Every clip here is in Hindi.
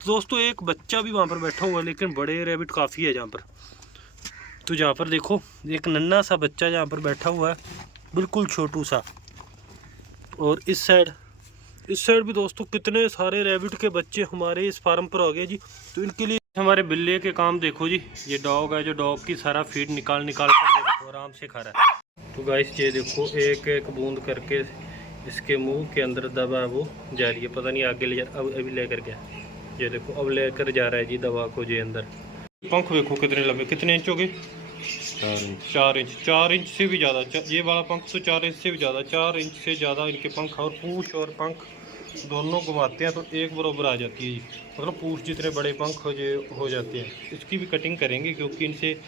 तो दोस्तों एक बच्चा भी वहाँ पर बैठा हुआ है, लेकिन बड़े रैबिट काफ़ी है जहाँ पर। तो जहाँ पर देखो एक नन्हा सा बच्चा जहाँ पर बैठा हुआ है, बिल्कुल छोटू सा। और इस साइड भी दोस्तों कितने सारे रैबिट के बच्चे हमारे इस फार्म पर आ गए जी। तो इनके लिए हमारे बिल्ले के काम देखो जी। ये डॉग है, जो डॉग की सारा फीड निकाल कर देखो आराम से खा रहा है। तो गाइस ये देखो एक एक बूंद करके इसके मुंह के अंदर दवा वो जा रही है। पता नहीं आगे ले जा, अब अभी लेकर गया। ये देखो अब लेकर जा रहा है जी दवा को जी अंदर। पंख देखो कितने लंबे, कितने इंच हो गए? 4 इंच। 4 इंच से भी ज़्यादा। ये वाला पंख तो 4 इंच से भी ज़्यादा, 4 इंच से ज़्यादा इनके पंख। और पूँछ और पंख दोनों घुमाते हैं तो एक बराबर आ जाती है जी। मतलब पूँछ जितने बड़े पंख हो जाते हैं। इसकी भी कटिंग करेंगे क्योंकि इनसे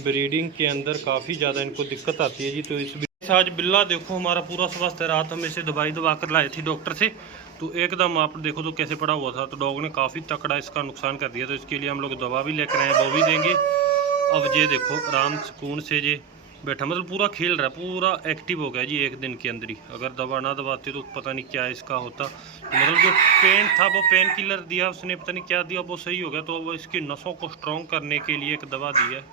ब्रीडिंग के अंदर काफ़ी ज़्यादा इनको दिक्कत आती है जी। तो इस आज बिल्ला देखो हमारा पूरा स्वस्थ है। रात हम इसे दवाई दवा कर लाए थे डॉक्टर से, तो एकदम आप देखो तो कैसे पड़ा हुआ था। तो डॉग ने काफ़ी तकड़ा इसका नुकसान कर दिया। तो इसके लिए हम लोग दवा भी लेकर आए हैं, वो भी देंगे। अब ये देखो आराम सुकून से ये बैठा, मतलब पूरा खेल रहा है, पूरा एक्टिव हो गया जी एक दिन के अंदर ही। अगर दवा ना दबाते तो पता नहीं क्या इसका होता। तो मतलब जो पेन था वो पेन किलर दिया उसने, पता नहीं क्या दिया, वो सही हो गया। तो वो इसकी नसों को स्ट्रॉन्ग करने के लिए एक दवा दी है,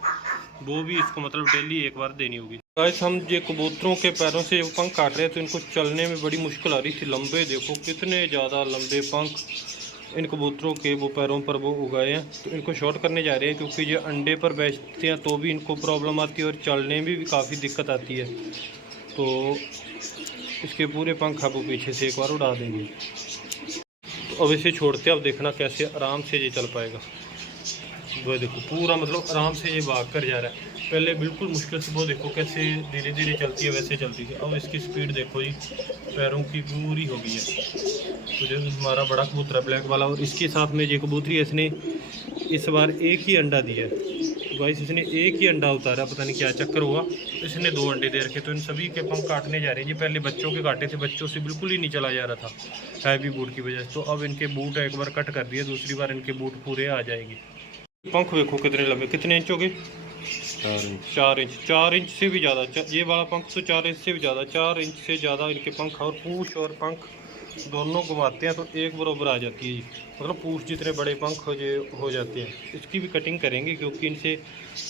वो भी इसको मतलब डेली एक बार देनी होगी। गाइस हम ये कबूतरों के पैरों से पंख काट रहे हैं तो इनको चलने में बड़ी मुश्किल आ रही थी। लंबे देखो कितने ज़्यादा लंबे पंख इन कबूतरों के वो पैरों पर वो उगाए हैं। तो इनको शॉर्ट करने जा रहे हैं क्योंकि ये अंडे पर बैठते हैं तो भी इनको प्रॉब्लम आती है और चलने में भी काफ़ी दिक्कत आती है। तो इसके पूरे पंख अब पीछे से एक बार उड़ा देंगे। तो अब इसे छोड़ते हैं, अब देखना कैसे आराम से ये चल पाएगा। वो देखो पूरा मतलब आराम से ये भाग कर जा रहा है। पहले बिल्कुल मुश्किल से, वो देखो कैसे धीरे धीरे चलती है वैसे चलती है। अब इसकी स्पीड देखो जी, पैरों की पूरी हो गई है। तो जो हमारा बड़ा कबूतर है ब्लैक वाला, और इसके साथ में ये कबूतरी है, इसने इस बार एक ही अंडा दिया है। गाइस इसने एक ही अंडा उतारा, पता नहीं क्या चक्कर हुआ। इसने 2 अंडे दे रखे। तो इन सभी के पंख काटने जा रहे हैं जी। पहले बच्चों के काटे थे, बच्चों से बिल्कुल ही नहीं चला जा रहा था हैवी बूट की वजह से। तो अब इनके बूट एक बार कट कर दिए, दूसरी बार इनके बूट पूरे आ जाएंगे। पंख देखो कितने लंबे, कितने इंच हो गए? 4 इंच। 4 इंच से भी ज़्यादा। ये वाला पंख तो 4 इंच से भी ज़्यादा, 4 इंच से ज़्यादा इनके पंख। और पूँछ और पंख दोनों घुमाते हैं तो एक बराबर आ जाती है। मतलब पूँछ जितने बड़े पंख हो जाते हैं। इसकी भी कटिंग करेंगे क्योंकि इनसे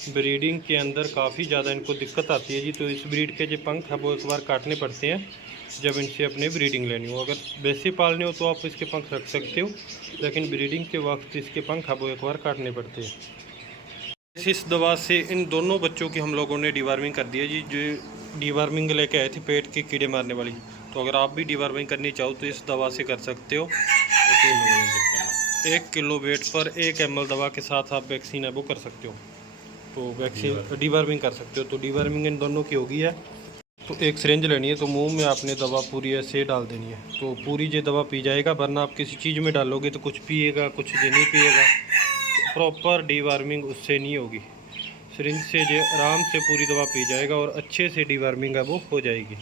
ब्रीडिंग के अंदर काफ़ी ज़्यादा इनको दिक्कत आती है जी। तो इस ब्रीड के जो पंख है वो एक बार काटने पड़ते हैं जब इनसे अपने ब्रीडिंग लेनी हो। अगर वैसे पालने हो तो आप इसके पंख रख सकते हो, लेकिन ब्रीडिंग के वक्त इसके पंख वो एक बार काटने पड़ते हैं। इस दवा से इन दोनों बच्चों की हम लोगों ने डिवार्मिंग कर दी है जी। जो डिवार्मिंग लेके आए थे पेट के कीड़े मारने वाली। तो अगर आप भी डिवार्मिंग करनी चाहो तो इस दवा से कर सकते हो। 1 किलो वेट पर 1 ml दवा के साथ आप वैक्सीन है वो कर सकते हो। तो वैक्सीन डिवार्मिंग कर सकते हो। तो डिवार्मिंग इन दोनों की होगी है। तो एक सिरिंज लेनी है, तो मुंह में आपने दवा पूरी ऐसे डाल देनी है। तो पूरी ये दवा पी जाएगा, वरना आप किसी चीज़ में डालोगे तो कुछ पिएगा कुछ ये नहीं पिएगा। प्रॉपर डिवार्मिंग उससे नहीं होगी। सिरिंज से जो आराम से पूरी दवा पी जाएगा और अच्छे से डिवार्मिंग है वो हो जाएगी।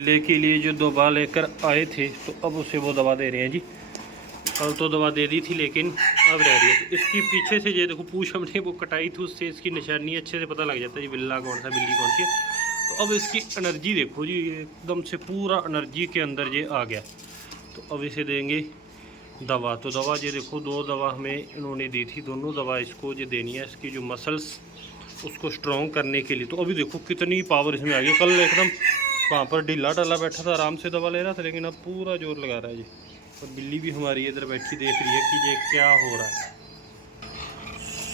ले के लिए जो दवा लेकर आए थे तो अब उसे वो दवा दे रहे हैं जी। कल तो दवा दे दी थी लेकिन अब रह रही है। तो इसकी पीछे से ये देखो पूछ हमने वो कटाई थी, उससे इसकी निशानी अच्छे से पता लग जाता है जी बिल्ला कौन सा बिल्ली कौन सी है। तो अब इसकी एनर्जी देखो जी, एकदम से पूरा एनर्जी के अंदर ये आ गया। तो अब इसे देंगे दवा। तो दवा ये देखो 2 दवा हमें इन्होंने दी थी, दोनों दवा इसको ये देनी है इसकी जो मसल्स उसको स्ट्रॉन्ग करने के लिए। तो अभी देखो कितनी पावर इसमें आ गई। कल एकदम वहाँ पर ढीला ढाला बैठा था, आराम से दवा ले रहा था, लेकिन अब पूरा जोर लगा रहा है जी। और बिल्ली भी हमारी इधर बैठी देख रही है कि ये क्या हो रहा है।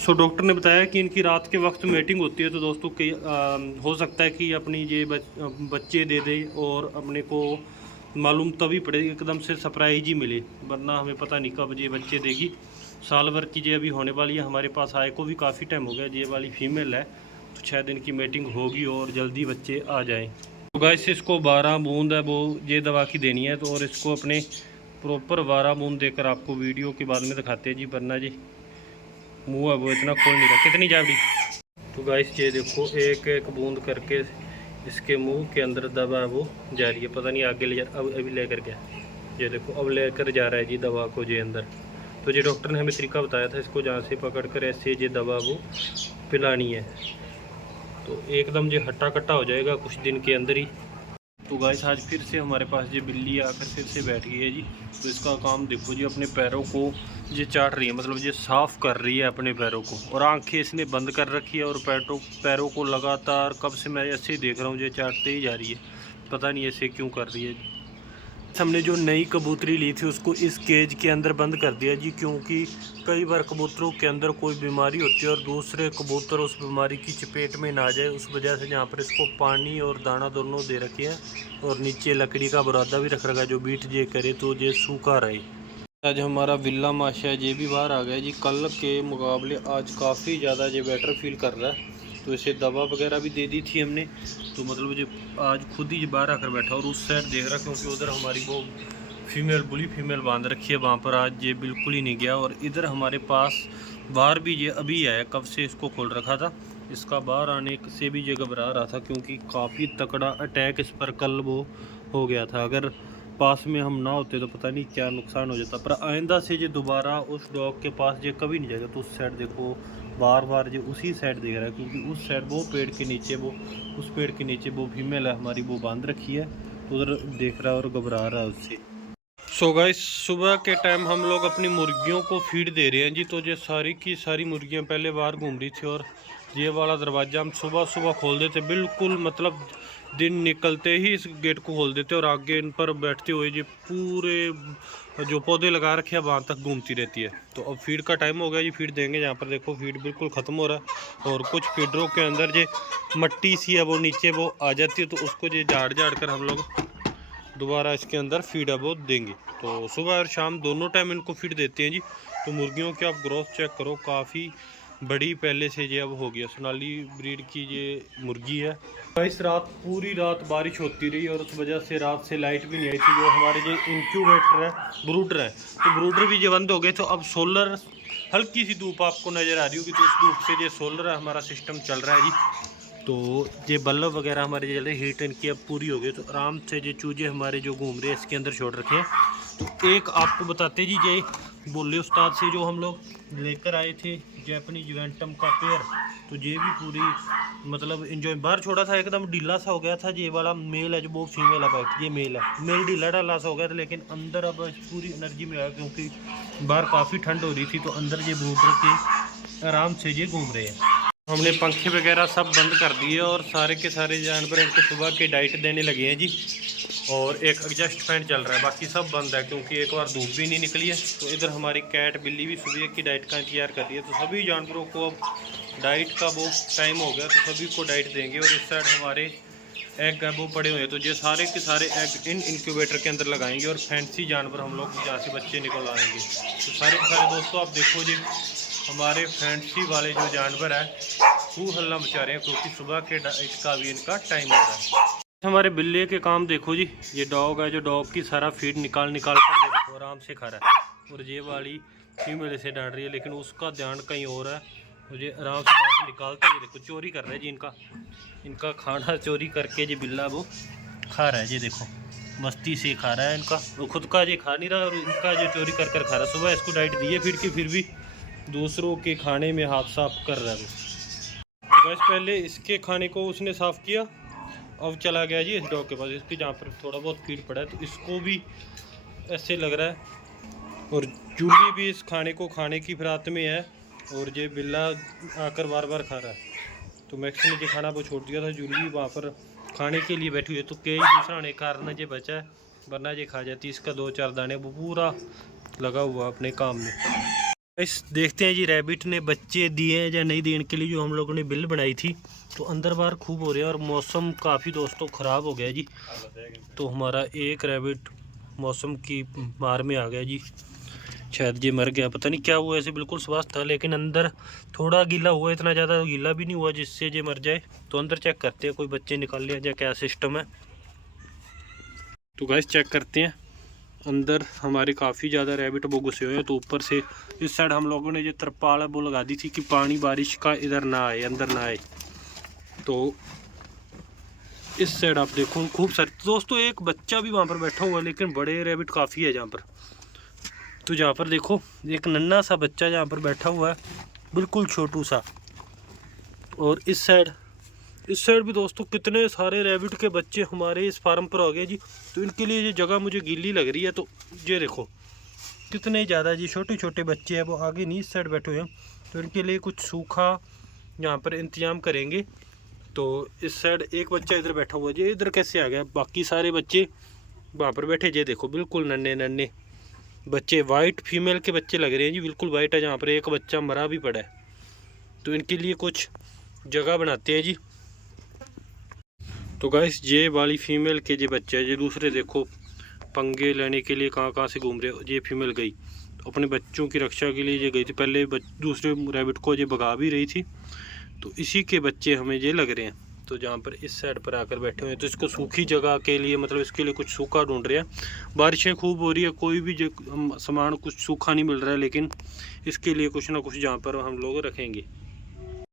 सो डॉक्टर ने बताया कि इनकी रात के वक्त मीटिंग होती है। तो दोस्तों कई हो सकता है कि अपनी ये बच्चे दे दे और अपने को मालूम तभी पड़े, एकदम से सरप्राइज ही मिले, वरना हमें पता नहीं कब ये बच्चे देगी। साल भर की ये अभी होने वाली है। हमारे पास आए को भी काफ़ी टाइम हो गया। ये वाली फीमेल है, तो 6 दिन की मीटिंग होगी और जल्दी बच्चे आ जाएँ। तो गाइस इसको 12 बूंद है वो ये दवा की देनी है। तो और इसको अपने प्रॉपर 12 बूंद देकर आपको वीडियो के बाद में दिखाते हैं जी, वरना जी मुँह है वो इतना खोल नहीं रहा। कितनी जावड़ी। तो गाइस ये देखो एक एक बूंद करके इसके मुंह के अंदर दवा वो जा रही है। पता नहीं आगे ले जा, अब अभी लेकर गया। ये देखो अब लेकर जा रहा है जी दवा को जी अंदर। तो ये डॉक्टर ने हमें तरीका बताया था, इसको जहाँ से पकड़ कर ऐसे ये दवा वो पिलानी है। तो एकदम ये हट्टा कट्टा हो जाएगा कुछ दिन के अंदर ही। तो गाइस आज फिर से हमारे पास ये बिल्ली आकर फिर से बैठ गई है जी। तो इसका काम देखो जी, अपने पैरों को ये चाट रही है, मतलब ये साफ़ कर रही है अपने पैरों को, और आंखें इसने बंद कर रखी है और पैरों को लगातार कब से मैं ऐसे ही देख रहा हूँ, ये चाटते ही जा रही है। पता नहीं ऐसे क्यों कर रही है। हमने जो नई कबूतरी ली थी उसको इस केज के अंदर बंद कर दिया जी, क्योंकि कई बार कबूतरों के अंदर कोई बीमारी होती है और दूसरे कबूतर उस बीमारी की चपेट में ना जाए, उस वजह से यहाँ पर इसको पानी और दाना दोनों दे रखे हैं, और नीचे लकड़ी का बुरादा भी रख रखा है जो बीट जे करे तो ये सूखा रहे। आज हमारा बिल्ला माशा ये भी बाहर आ गया जी। कल के मुकाबले आज काफ़ी ज़्यादा ये बेटर फील कर रहा है, तो इसे दवा वगैरह भी दे दी थी हमने, तो मतलब जो आज खुद ही बाहर आकर बैठा और उस साइड देख रहा, क्योंकि उधर हमारी वो बुली फीमेल बांध रखी है, वहाँ पर आज ये बिल्कुल ही नहीं गया। और इधर हमारे पास बाहर भी ये अभी आया, कब से इसको खोल रखा था, इसका बाहर आने से भी ये घबरा रहा था, क्योंकि काफ़ी तकड़ा अटैक इस पर कल वो हो गया था। अगर पास में हम ना होते तो पता नहीं क्या नुकसान हो जाता, पर आइंदा से ये दोबारा उस डॉग के पास ये कभी नहीं जाएगा। तो उस साइड देखो, बार बार जो उसी साइड देख रहा है, क्योंकि उस साइड वो पेड़ के नीचे उस पेड़ के नीचे वो फीमेल है हमारी, वो बांध रखी है, तो उधर देख रहा है और घबरा रहा है उससे। सो गाइस, सुबह के टाइम हम लोग अपनी मुर्गियों को फीड दे रहे हैं जी। तो ये सारी की सारी मुर्गियां पहले बाहर घूम रही थी, और ये वाला दरवाज़ा हम सुबह सुबह खोल देते, बिल्कुल मतलब दिन निकलते ही इस गेट को खोल देते, और आगे इन पर बैठते हुए ये पूरे जो पौधे लगा रखे हैं वहाँ तक घूमती रहती है। तो अब फीड का टाइम हो गया जी, फीड देंगे। यहाँ पर देखो फीड बिल्कुल ख़त्म हो रहा है, और कुछ फीडरों के अंदर जो मट्टी सी है वो नीचे वो आ जाती है, तो उसको ये झाड़ कर हम लोग दोबारा इसके अंदर फीड अब वो देंगे। तो सुबह और शाम दोनों टाइम इनको फीड देते हैं जी। तो मुर्गियों की आप ग्रोथ चेक करो, काफ़ी बड़ी पहले से ये अब हो गया। सोनाली ब्रीड की ये मुर्गी है। इस रात पूरी रात बारिश होती रही, और उस वजह से रात से लाइट भी नहीं आई थी। जो हमारे जो इंक्यूबेटर है, ब्रूडर है, तो ब्रूडर भी ये बंद हो गए। तो अब सोलर, हल्की सी धूप आपको नज़र आ रही होगी, तो इस धूप से ये सोलर हमारा सिस्टम चल रहा है जी। तो ये बल्ब वगैरह हमारे जल रहे, हीट इनकी अब पूरी हो गई, तो आराम से ये चूजे हमारे जो घूम रहे हैं इसके अंदर छोड़ रखे हैं। तो एक आपको बताते जी, ये बोले उस्ताद से जो हम लोग लेकर आए थे जैपनीज वेंटम का पेयर, तो ये भी पूरी मतलब इंजॉय, बाहर छोड़ा था एकदम ढीला सा हो गया था। ये वाला मेल है जो वो फीमेल है, ये मेल है, मेल ढीला ढाला सा हो गया था, लेकिन अंदर अब पूरी एनर्जी में आया, क्योंकि बाहर काफ़ी ठंड हो रही थी, तो अंदर ये ब्रूडर के आराम से ये घूम रहे हैं। हमने पंखे वगैरह सब बंद कर दिए, और सारे के सारे जानवर इनको सुबह की डाइट देने लगे हैं जी। और एक एग्जस्ट फैन चल रहा है, बाकी सब बंद है, क्योंकि एक बार धूप भी नहीं निकली है। तो इधर हमारी कैट बिल्ली भी सुबह की डाइट का इंतजार कर रही है। तो सभी जानवरों को अब डाइट का वो टाइम हो गया, तो सभी को डाइट देंगे। और इस साइड हमारे एग है वो पड़े हुए हैं, तो ये सारे के सारे एग इन इंक्यूबेटर के अंदर लगाएंगे, और फैंसी जानवर हम लोग यहाँ से बच्चे निकल आएंगे। तो सारे के सारे दोस्तों आप देखो जी, हमारे फैंसी वाले जो जानवर है खूब हल्ला मचा रहे हैं, क्योंकि सुबह के डाइट का भी इनका टाइम हो रहा है। हमारे बिल्ले के काम देखो जी, ये डॉग है, जो डॉग की सारा फीड निकाल कर देखो आराम से खा रहा है, और ये वाली फीमेल से डांट रही है, लेकिन उसका ध्यान कहीं और है। मुझे आराम से बाहर निकालता है, देखो चोरी कर रहा है जी, इनका खाना चोरी करके जी बिल्ला वो खा रहा है। ये देखो मस्ती से खा रहा है, इनका वो खुद का ये खा नहीं रहा, और इनका जो चोरी कर खा रहा है। सुबह इसको डाइट दी है फिर भी दूसरों के खाने में हाथ साफ कर रहा है। तो बस पहले इसके खाने को उसने साफ़ किया, अब चला गया जी इस डॉग के पास, इसकी जहाँ पर थोड़ा बहुत फीड पड़ा है, तो इसको भी ऐसे लग रहा है। और जूली भी इस खाने को खाने की फिरात में है, और ये बिल्ला आकर बार बार खा रहा है। तो मैक्स ने ये खाना वो छोड़ दिया था, जूली वहाँ पर खाने के लिए बैठी हुई है। तो कई दूसरा ने कारण ये बचा है, वरना ये खा जाती। इसका 2-4 दाने वो पूरा लगा हुआ अपने काम में। इस देखते हैं जी रैबिट ने बच्चे दिए हैं या नहीं दिए, इनके लिए जो हम लोगों ने बिल बनाई थी। तो अंदर बाहर खूब हो रहा है, और मौसम काफ़ी दोस्तों ख़राब हो गया जी। तो हमारा एक रैबिट मौसम की मार में आ गया जी, शायद ये मर गया, पता नहीं क्या हुआ, ऐसे बिल्कुल स्वस्थ था, लेकिन अंदर थोड़ा गीला हुआ, इतना ज़्यादा गीला भी नहीं हुआ जिससे ये मर जाए। तो अंदर चेक करते हैं कोई बच्चे निकाल लिया या क्या सिस्टम है। तो गाइस चेक करते हैं, अंदर हमारे काफ़ी ज़्यादा रैबिट वो घुसे हुए हैं। तो ऊपर से इस साइड हम लोगों ने जो तरपाल वो लगा दी थी कि पानी बारिश का इधर ना आए, अंदर ना आए। तो इस साइड आप देखो खूब सारे दोस्तों, एक बच्चा भी वहाँ पर बैठा हुआ है, लेकिन बड़े रैबिट काफ़ी है जहाँ पर। तो जहाँ पर देखो एक नन्हा सा बच्चा जहाँ पर बैठा हुआ है, बिल्कुल छोटू सा। और इस साइड इस साइड भी दोस्तों कितने सारे रैबिट के बच्चे हमारे इस फार्म पर आ गए जी। तो इनके लिए ये जगह मुझे गीली लग रही है, तो ये देखो कितने ज़्यादा जी छोटे छोटे बच्चे हैं, वो आगे नहीं इस साइड बैठे हुए हैं। तो इनके लिए कुछ सूखा यहाँ पर इंतजाम करेंगे। तो इस साइड एक बच्चा इधर बैठा हुआ है, ये इधर कैसे आ गया, बाकी सारे बच्चे वहाँ पर बैठे। ये देखो बिल्कुल नन्हे नन्हे बच्चे, वाइट फीमेल के बच्चे लग रहे हैं जी, बिल्कुल वाइट है। जहाँ पर एक बच्चा मरा भी पड़ा है। तो इनके लिए कुछ जगह बनाते हैं जी। तो गाइस ये वाली फीमेल के जो बच्चे हैं, ये दूसरे देखो पंगे लेने के लिए कहाँ कहाँ से घूम रहे हो। ये फीमेल गई तो अपने बच्चों की रक्षा के लिए ये गई थी, पहले दूसरे रैबिट को ये भगा भी रही थी। तो इसी के बच्चे हमें ये लग रहे हैं। तो जहाँ पर इस साइड पर आकर बैठे हुए हैं, तो इसको सूखी जगह के लिए मतलब इसके लिए कुछ सूखा ढूंढ रहे हैं। बारिशें खूब हो रही है, कोई भी सामान कुछ सूखा नहीं मिल रहा है, लेकिन इसके लिए कुछ ना कुछ जहाँ पर हम लोग रखेंगे।